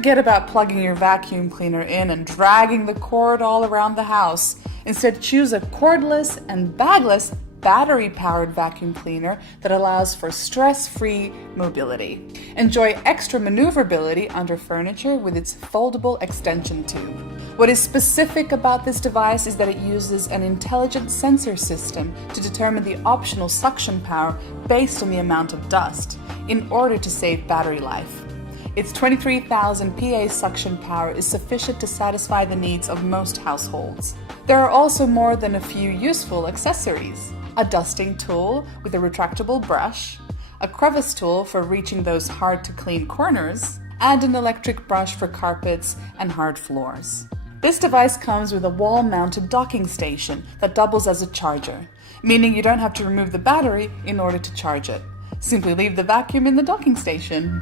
Forget about plugging your vacuum cleaner in and dragging the cord all around the house. Instead, choose a cordless and bagless battery-powered vacuum cleaner that allows for stress-free mobility. Enjoy extra maneuverability under furniture with its foldable extension tube. What is specific about this device is that it uses an intelligent sensor system to determine the optional suction power based on the amount of dust in order to save battery life. Its 23,000 PA suction power is sufficient to satisfy the needs of most households. There are also more than a few useful accessories. A dusting tool with a retractable brush, a crevice tool for reaching those hard-to-clean corners, and an electric brush for carpets and hard floors. This device comes with a wall-mounted docking station that doubles as a charger, meaning you don't have to remove the battery in order to charge it. Simply leave the vacuum in the docking station.